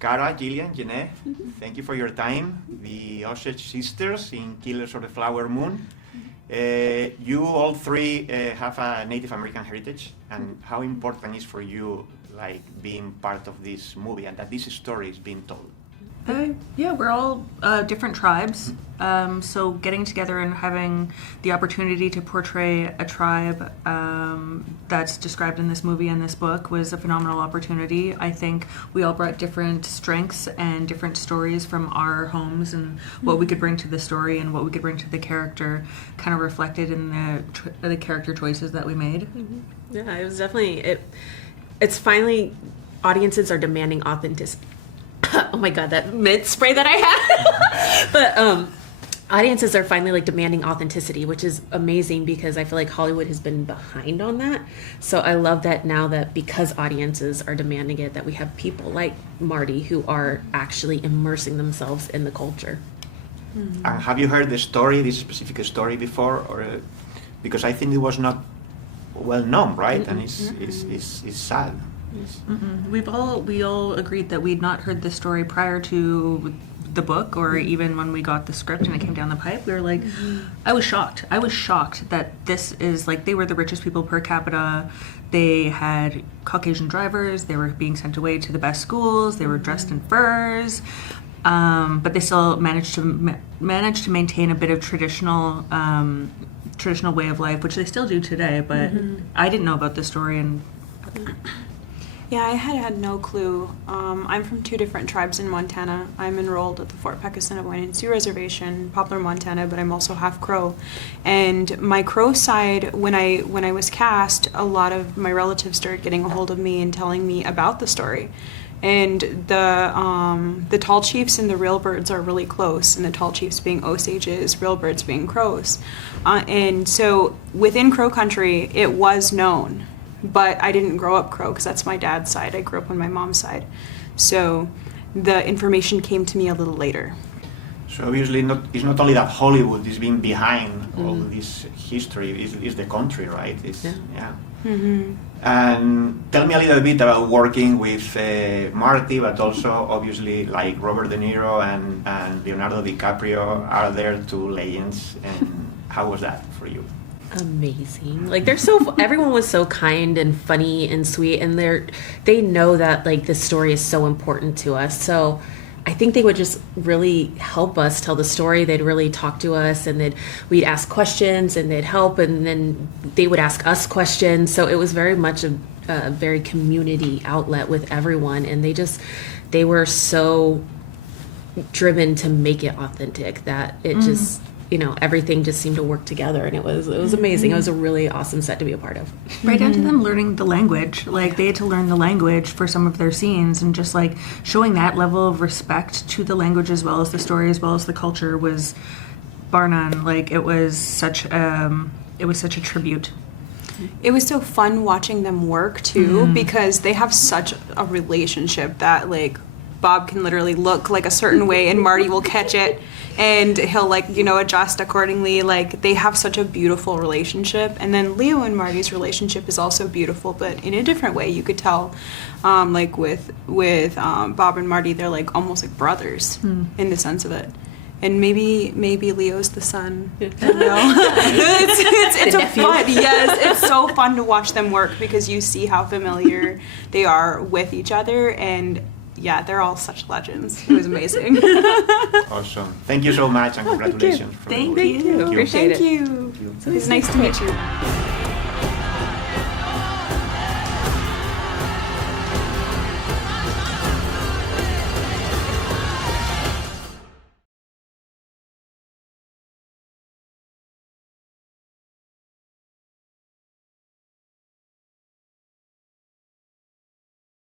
Cara, Jillian, Janae, thank you for your time. The Osage sisters in Killers of the Flower Moon. You all three have a Native American heritage, and how important is for you, like, being part of this movie and that this story is being told? Yeah, we're all different tribes, so getting together and having the opportunity to portray a tribe that's described in this movie and this book was a phenomenal opportunity. I think we all brought different strengths and different stories from our homes, and what we could bring to the story and what we could bring to the character kind of reflected in the character choices that we made. Mm-hmm. Yeah, it was definitely, it's finally, audiences are demanding authenticity. Oh my god, that mint spray that I had. But audiences are finally like demanding authenticity, which is amazing because I feel like Hollywood has been behind on that. So I love that now that because audiences are demanding it, that we have people like Marty who are actually immersing themselves in the culture. Mm-hmm. Have you heard the story, this specific story before, or because I think it was not well known, right? Mm-hmm. And it's sad. Mm-hmm. We all agreed that we'd not heard this story prior to the book, or even when we got the script and it came down the pipe. We were like, I was shocked that this is like, they were the richest people per capita. They had Caucasian drivers. They were being sent away to the best schools. They were dressed in furs, but they still managed to maintain a bit of traditional way of life, which they still do today. But I didn't know about this story, and yeah, I had no clue. I'm from two different tribes in Montana. I'm enrolled at the Fort Peck Assiniboine Sioux Reservation, Poplar, Montana, but I'm also half Crow. And my Crow side, when I was cast, a lot of my relatives started getting a hold of me and telling me about the story. And the tall chiefs and the real birds are really close, and the tall chiefs being Osages, real birds being Crows. And so within Crow country, it was known. But I didn't grow up Crow because that's my dad's side. I grew up on my mom's side. So the information came to me a little later. So obviously it's not only that Hollywood is being behind all this history, it's the country, right? Yeah. Mm-hmm. And tell me a little bit about working with Marty, but also obviously like Robert De Niro and Leonardo DiCaprio are there, two legends. And how was that for you? Amazing. Like everyone was so kind and funny and sweet, and they know that like this story is so important to us. So I think they would just really help us tell the story. They'd really talk to us, and we'd ask questions, and they'd help, and then they would ask us questions. So it was very much a very community outlet with everyone, and they were so driven to make it authentic that it just, everything just seemed to work together, and it was amazing. It was a really awesome set to be a part of. Right down to them learning the language. Like, they had to learn the language for some of their scenes, and just like showing that level of respect to the language as well as the story as well as the culture was bar none. Like, it was such a tribute. It was so fun watching them work too, because they have such a relationship that like Bob can literally look like a certain way and Marty will catch it, and he'll adjust accordingly. Like, they have such a beautiful relationship. And then Leo and Marty's relationship is also beautiful, but in a different way. You could tell, like with Bob and Marty, they're like almost like brothers in the sense of it. And maybe Leo's the son. I don't know. It's a fun. Yes, it's so fun to watch them work because you see how familiar they are with each other, and yeah, they're all such legends. It was amazing. Awesome. Thank you so much, and congratulations. Thank you. Appreciate it. Thank you. It's nice to meet you.